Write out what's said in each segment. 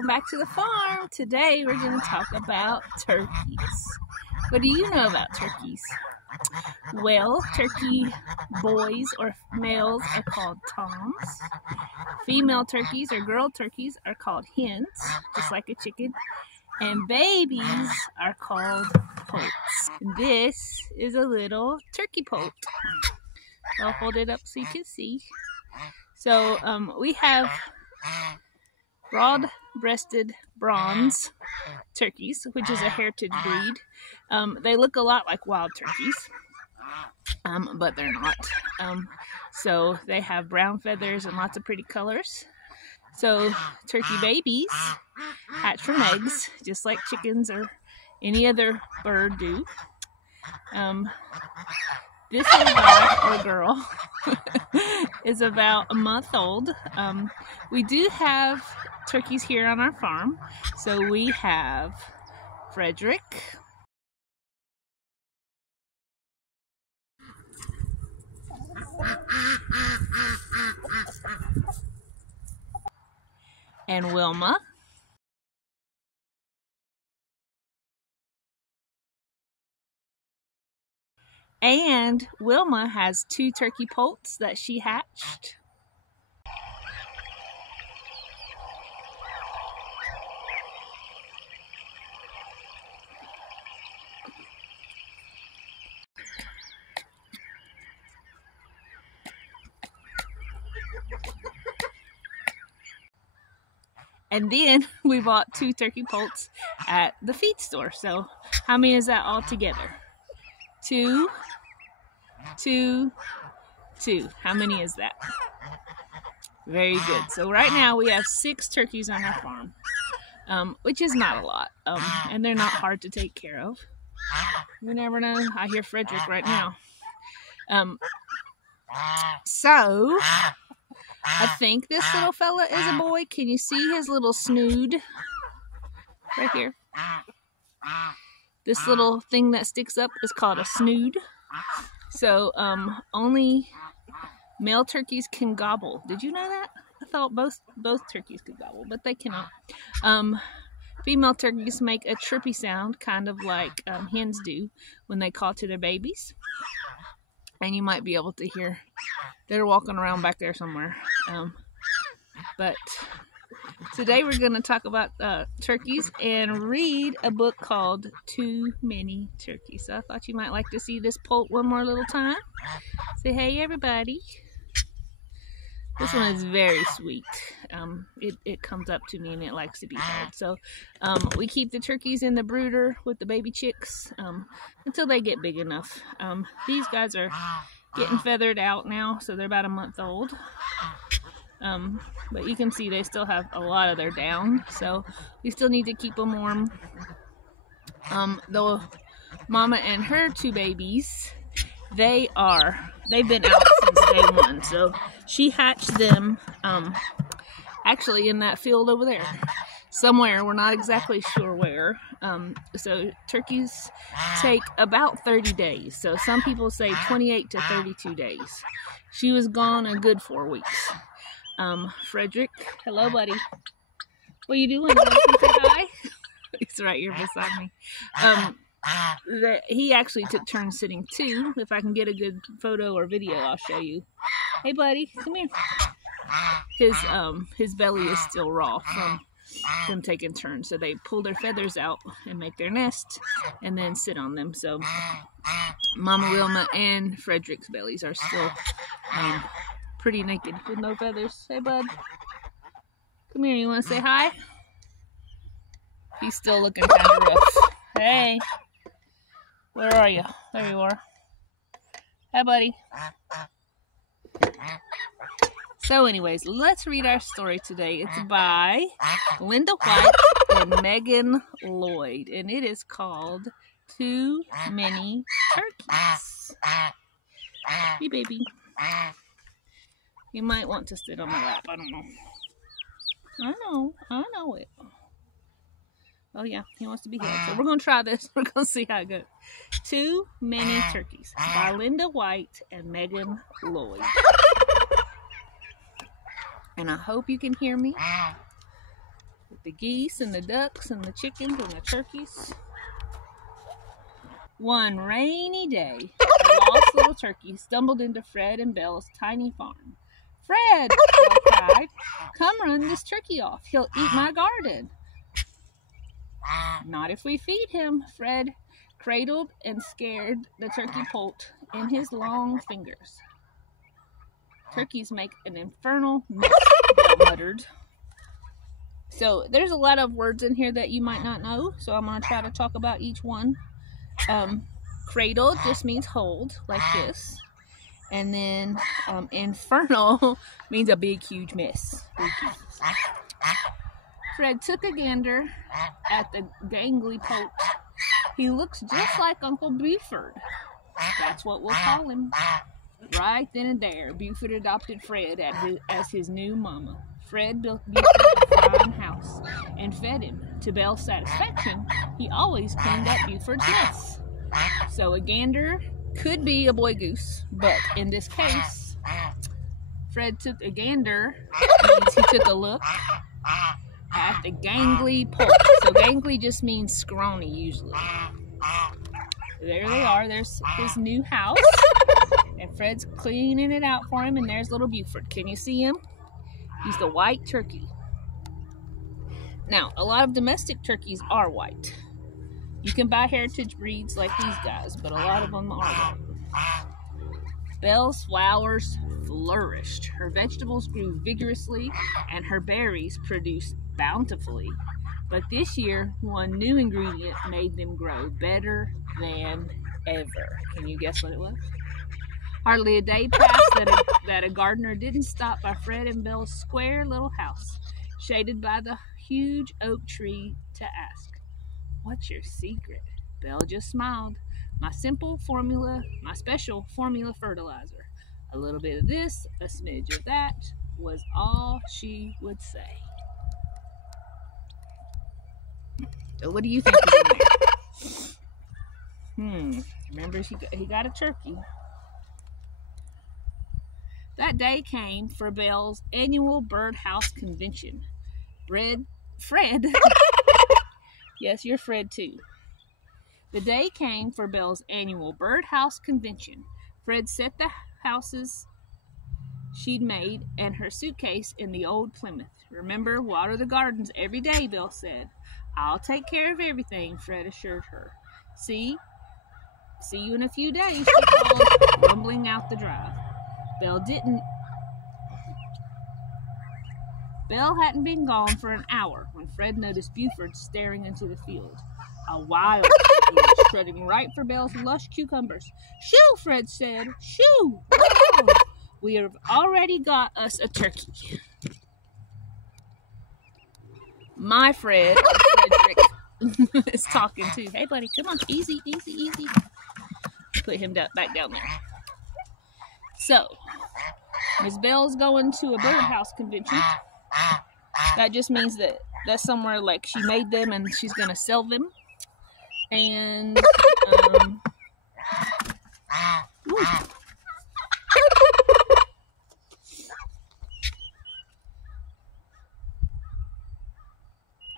welcome back to the farm. Today we're going to talk about turkeys. What do you know about turkeys? Well, turkey boys or males are called toms. Female turkeys or girl turkeys are called hens, just like a chicken. And babies are called poults. This is a little turkey poult. I'll hold it up so you can see. So we have broad-breasted bronze turkeys, which is a heritage breed. They look a lot like wild turkeys, but they're not. So they have brown feathers and lots of pretty colors. So turkey babies hatch from eggs, just like chickens or any other bird do. This guy or girl is about a month old. We do have turkeys here on our farm. So we have Frederick, and Wilma, and Wilma has 2 turkey poults that she hatched. And then we bought 2 turkey poults at the feed store. So how many is that all together? 2, 2, 2. How many is that? Very good. So right now we have 6 turkeys on our farm, which is not a lot. And they're not hard to take care of. You never know. I hear Frederick right now. So I think this little fella is a boy. Can you see his little snood right here? This little thing that sticks up is called a snood. So only male turkeys can gobble. Did you know that? I thought both turkeys could gobble, but they cannot. Female turkeys make a chirpy sound, kind of like hens do when they call to their babies. And you might be able to hear they're walking around back there somewhere. But today we're going to talk about turkeys and read a book called Too Many Turkeys. So I thought you might like to see this poult one more little time. Say hey everybody. This one is very sweet. It comes up to me and it likes to be fed. So we keep the turkeys in the brooder with the baby chicks until they get big enough. These guys are getting feathered out now, so they're about a month old. But you can see they still have a lot of their down, so we still need to keep them warm. The mama and her 2 babies, they've been out since day 1. So she hatched them actually in that field over there somewhere. We're not exactly sure where. So turkeys take about 30 days. So some people say 28 to 32 days. She was gone a good 4 weeks. Frederick, hello buddy. What are you doing? You want to say hi? He's right here beside me. He actually took turns sitting too. If I can get a good photo or video, I'll show you. Hey buddy, come here. His belly is still raw from them taking turns, so they pull their feathers out and make their nest and then sit on them. So Mama Wilma and Frederick's bellies are still pretty naked with no feathers. Hey bud, come here. You want to say hi? He's still looking kind of rough. Hey, where are you? There you are. Hi buddy. So anyways, let's read our story today. It's by Linda White and Megan Lloyd, and it is called Too Many Turkeys. Hey baby. You might want to sit on my lap. I don't know. I know it. Oh yeah, he wants to be here. So we're going to try this. We're going to see how it goes. Too Many Turkeys by Linda White and Megan Lloyd. And I hope you can hear me. with the geese and the ducks and the chickens and the turkeys. One rainy day, a lost little turkey stumbled into Fred and Belle's tiny farm. "Fred," Belle cried, "come run this turkey off. He'll eat my garden." "Not if we feed him." Fred cradled and scared the turkey poult in his long fingers. "Turkeys make an infernal mess," Belle muttered. So there's a lot of words in here that you might not know, so I'm going to try to talk about each one. Cradle just means hold, like this. And then infernal means a big, huge mess. Fred took a gander at the gangly poult. "He looks just like Uncle Buford." That's what we'll call him. Right then and there, Buford adopted Fred as his new mama. Fred built Buford a fine house and fed him. To Belle's satisfaction, he always cleaned up Buford's mess. So a gander could be a boy goose, but in this case, Fred took a gander, means he took a look at the gangly poult. So gangly just means scrawny usually. There they are, there's his new house, and Fred's cleaning it out for him, and there's little Buford. Can you see him? He's the white turkey. Now, a lot of domestic turkeys are white. You can buy heritage breeds like these guys, but a lot of them are white. Belle's flowers flourished. Her vegetables grew vigorously, and her berries produced bountifully. But this year, one new ingredient made them grow better than ever. Can you guess what it was? Hardly a day passed that a gardener didn't stop by Fred and Belle's square little house, shaded by the huge oak tree, to ask, "What's your secret?" Belle just smiled. My special formula fertilizer. A little bit of this, a smidge of that, was all she would say. So what do you think is in there? Remember, he got a turkey. That day came for Belle's annual birdhouse convention. Fred. Yes, you're Fred too. The day came for Belle's annual birdhouse convention. Fred set the houses she'd made and her suitcase in the old Plymouth. "Remember, water the gardens every day," Belle said. "I'll take care of everything," Fred assured her. See you in a few days," she called, rumbling out the drive. Belle hadn't been gone for an hour when Fred noticed Buford staring into the field. A wild turkey was strutting right for Belle's lush cucumbers. "Shoo!" Fred said. "Shoo! Wow. We have already got us a turkey." My Frederick is talking too. "Hey, buddy, come on. Easy, easy, easy." Put him back down there. So, Miss Belle's going to a birdhouse convention. That just means that that's somewhere like she made them and she's going to sell them. And,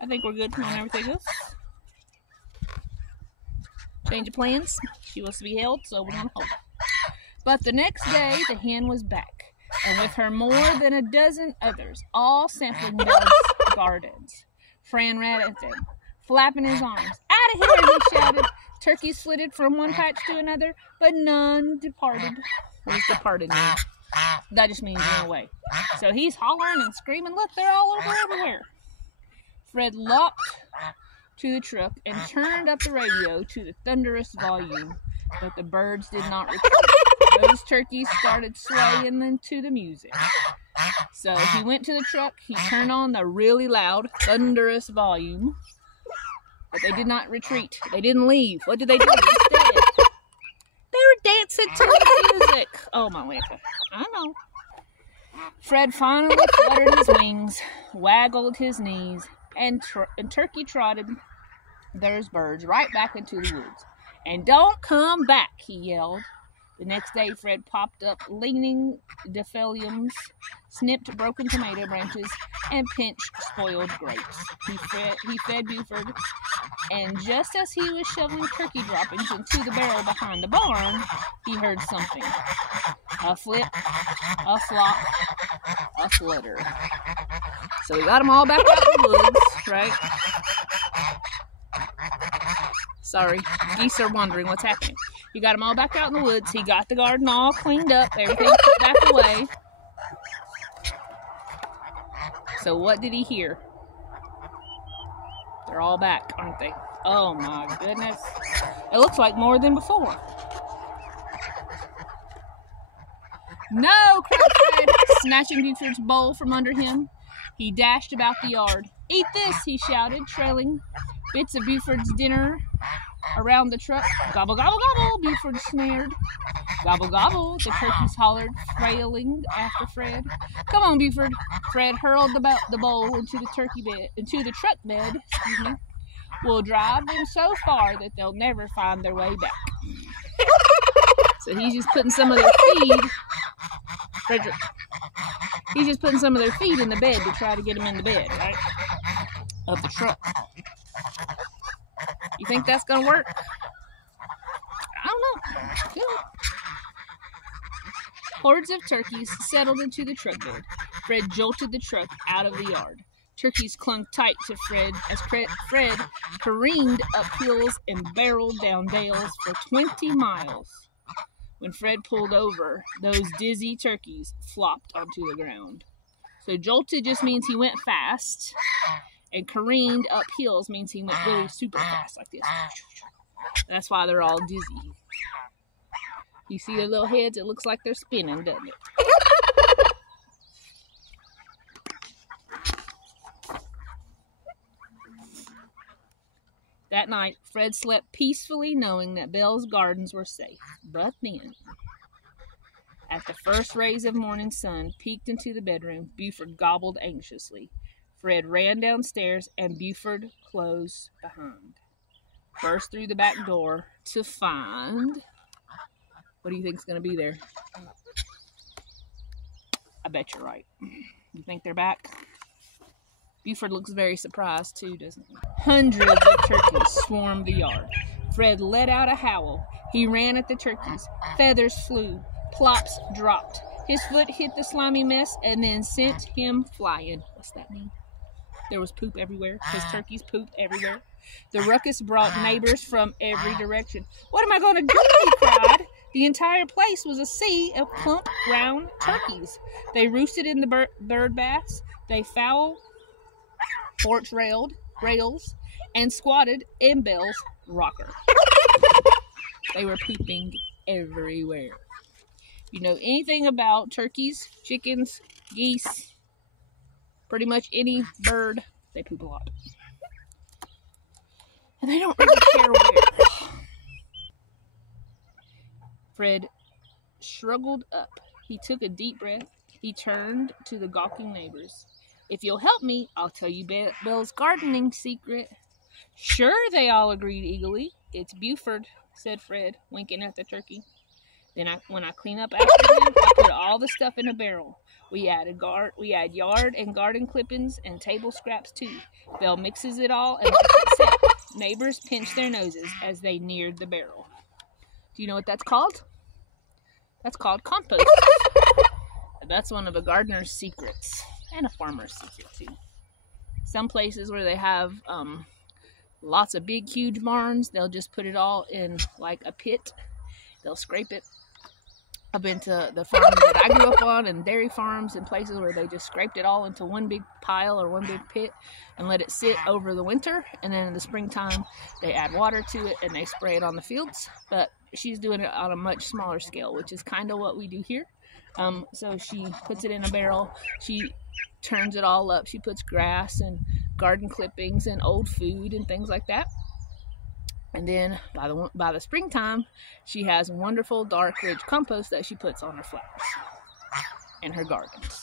I think we're good on everything else. Change of plans. She was to be held, so we're going to hold it. But the next day, the hen was back, and with her more than a dozen others, all sampling Belle's gardens. Fran ran at them, flapping his arms. "Out of here!" he shouted. Turkeys flitted from one patch to another, but none departed. What does departed mean? That just means went away. So he's hollering and screaming, "Look, they're all over everywhere." Fred locked to the truck and turned up the radio to the thunderous volume, but the birds did not retreat. Those turkeys started swaying into the music. So he went to the truck, he turned on the really loud, thunderous volume, but they did not retreat. They didn't leave. What did they do instead? They were dancing to the music. Oh, my Lanta. I know. Fred finally fluttered his wings, waggled his knees, and turkey trotted those birds right back into the woods. "And don't come back," he yelled. The next day, Fred popped up leaning defoliums, snipped broken tomato branches, and pinched spoiled grapes. He fed Buford, and just as he was shoveling turkey droppings into the barrel behind the barn, he heard something. A flip, a flop, a flutter. So we got them all back out in the woods, right? Sorry, geese are wondering what's happening. He got them all back out in the woods. He got the garden all cleaned up, everything put back away. So what did he hear? They're all back, aren't they? Oh my goodness. It looks like more than before. No, cried Fred, snatching Buford's bowl from under him. He dashed about the yard. Eat this, he shouted, trailing bits of Buford's dinner around the truck. Gobble, gobble, gobble, Buford snared. Gobble, gobble, the turkeys hollered, trailing after Fred. Come on, Buford. Fred hurled the bowl into the truck bed. We'll drive them so far that they'll never find their way back. So he's just putting some of their feed, Frederick. He's just putting some of their feed in the bed to try to get them in the bed, right? Of the truck. You think that's gonna work? I don't know. Yeah. Hordes of turkeys settled into the truck bed. Fred jolted the truck out of the yard. Turkeys clung tight to Fred as Fred careened up hills and barreled down dales for 20 miles. When Fred pulled over, those dizzy turkeys flopped onto the ground. So jolted just means he went fast, and careened up hills means he went really super fast like this. That's why they're all dizzy. You see their little heads? It looks like they're spinning, doesn't it? That night, Fred slept peacefully knowing that Belle's gardens were safe. But then, as the first rays of morning sun peeked into the bedroom, Buford gobbled anxiously. Fred ran downstairs and Buford closed behind. Burst through the back door to find... What do you think's going to be there? I bet you're right. You think they're back? Buford looks very surprised too, doesn't he? Hundreds of turkeys swarmed the yard. Fred let out a howl. He ran at the turkeys. Feathers flew. Plops dropped. His foot hit the slimy mess and then sent him flying. What's that mean? There was poop everywhere. His turkeys pooped everywhere. The ruckus brought neighbors from every direction. What am I going to do? He cried. The entire place was a sea of plump, round turkeys. They roosted in the bird baths. They foul porch rails and squatted in Belle's rocker. They were pooping everywhere. You know anything about turkeys, chickens, geese, pretty much any bird, they poop a lot. And they don't really care where. Fred struggled up. He took a deep breath. He turned to the gawking neighbors. If you'll help me, I'll tell you Belle's gardening secret. Sure, they all agreed eagerly. It's Buford, said Fred, winking at the turkey. Then when I clean up after him, I put all the stuff in a barrel. We add yard and garden clippings and table scraps too. Belle mixes it all and lets it sit. Neighbors pinched their noses as they neared the barrel. Do you know what that's called? That's called compost. That's one of a gardener's secrets and a farmer's secret too. Some places where they have lots of big, huge barns, they'll just put it all in like a pit. They'll scrape it up into the farms that I grew up on and dairy farms and places where they just scraped it all into one big pile or one big pit and let it sit over the winter. And then in the springtime, they add water to it and they spray it on the fields. But she's doing it on a much smaller scale, which is kind of what we do here. So she puts it in a barrel. She turns it all up. She puts grass and garden clippings and old food and things like that. And then by the springtime, she has wonderful dark, rich compost that she puts on her flowers and her gardens.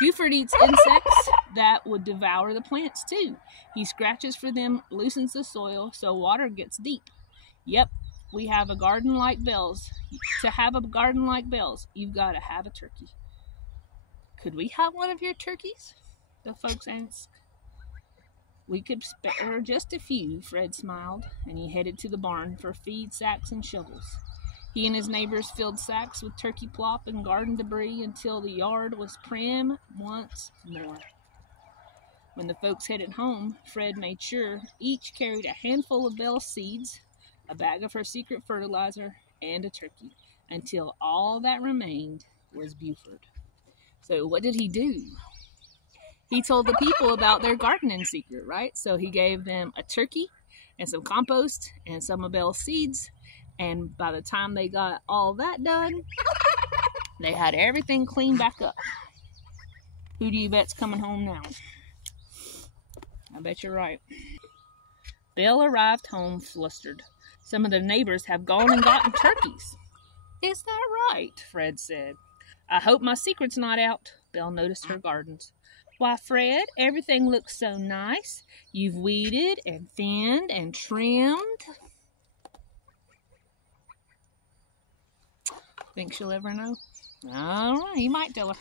Buford eats insects that would devour the plants too. He scratches for them, loosens the soil so water gets deep. Yep, we have a garden like Belle's. To have a garden like Belle's, you've got to have a turkey. Could we have one of your turkeys? The folks asked. We could spare just a few, Fred smiled, and he headed to the barn for feed sacks and shovels. He and his neighbors filled sacks with turkey plop and garden debris until the yard was prim once more. When the folks headed home, Fred made sure each carried a handful of Belle's seeds, a bag of her secret fertilizer, and a turkey, until all that remained was Buford. So what did he do? He told the people about their gardening secret, right? So he gave them a turkey and some compost and some of Belle's seeds. And by the time they got all that done, they had everything cleaned back up. Who do you bet's coming home now? I bet you're right. Belle arrived home flustered. Some of the neighbors have gone and gotten turkeys. Is that right? Fred said. I hope my secret's not out. Belle noticed her gardens. Why, Fred, everything looks so nice. You've weeded and thinned and trimmed. Think she'll ever know? I don't know. You might tell her.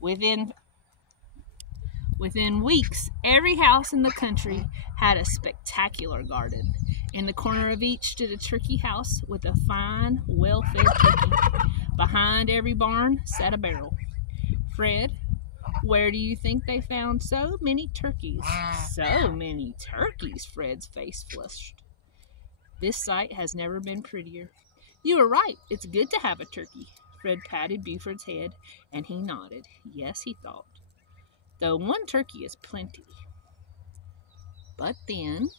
Within weeks, every house in the country had a spectacular garden. In the corner of each stood a turkey house with a fine, well-fed turkey. Behind every barn sat a barrel. Fred, where do you think they found so many turkeys? So many turkeys, Fred's face flushed. This sight has never been prettier. You were right. It's good to have a turkey. Fred patted Buford's head, and he nodded. Yes, he thought. Though one turkey is plenty. But then...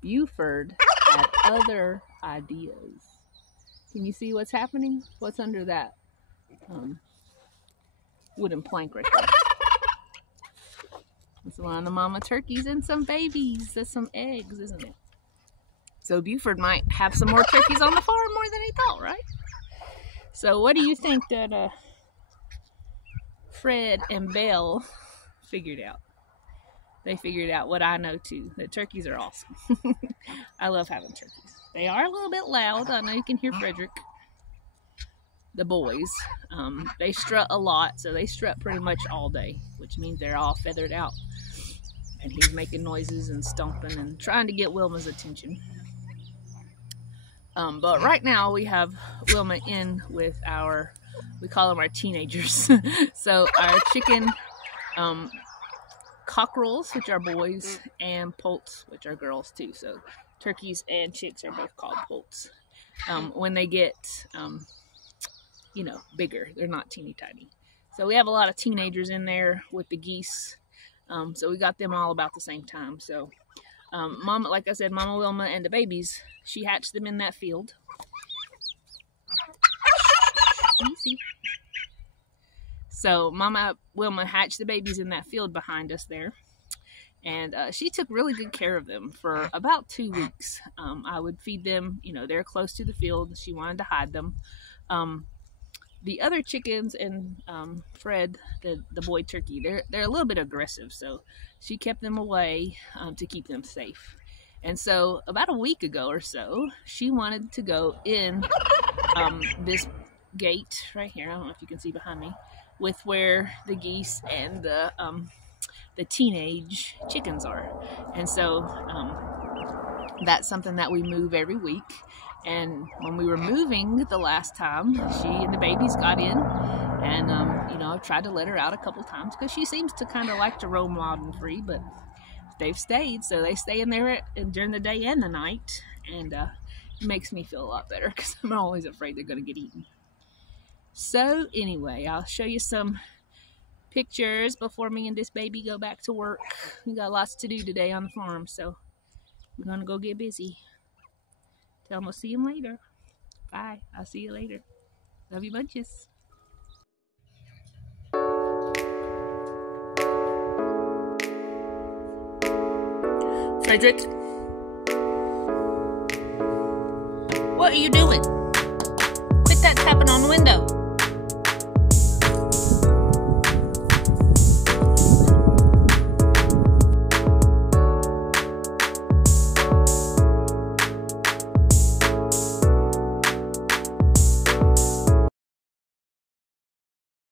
Buford had other ideas. Can you see what's happening? What's under that wooden plank right there? It's one of the mama turkeys and some babies. That's some eggs, isn't it? So Buford might have some more turkeys on the farm more than he thought, right? So what do you think that Fred and Belle figured out? They figured out what I know too, that turkeys are awesome. I love having turkeys. They are a little bit loud. I know you can hear Frederick. The boys, they strut a lot, so they strut pretty much all day, which means they're all feathered out. And he's making noises and stomping and trying to get Wilma's attention. But right now we have Wilma in with our, we call them our teenagers. So our chicken cockerels, which are boys, and poults, which are girls too. So turkeys and chicks are both called poults. When they get, you know, bigger, they're not teeny tiny. So we have a lot of teenagers in there with the geese. So we got them all about the same time. So Mama, like I said, Mama Wilma and the babies, she hatched them in that field. Easy. So Mama Wilma hatched the babies in that field behind us there. And she took really good care of them for about 2 weeks. I would feed them, you know, they're close to the field. She wanted to hide them. The other chickens and Fred, the boy turkey, they're a little bit aggressive. So she kept them away to keep them safe. And so about a week ago or so, she wanted to go in this gate right here. I don't know if you can see behind me, with where the geese and the teenage chickens are. And so that's something that we move every week. And when we were moving the last time, she and the babies got in, and you know, I've tried to let her out a couple times because she seems to kind of like to roam wild and free, but they've stayed. So they stay in there during the day and the night, and it makes me feel a lot better because I'm always afraid they're going to get eaten. So anyway, I'll show you some pictures before me and this baby go back to work. We got lots to do today on the farm, so we're going to go get busy. Tell them we'll see them later. Bye. I'll see you later. Love you bunches. Frederick? What are you doing? Quit that tapping on the window.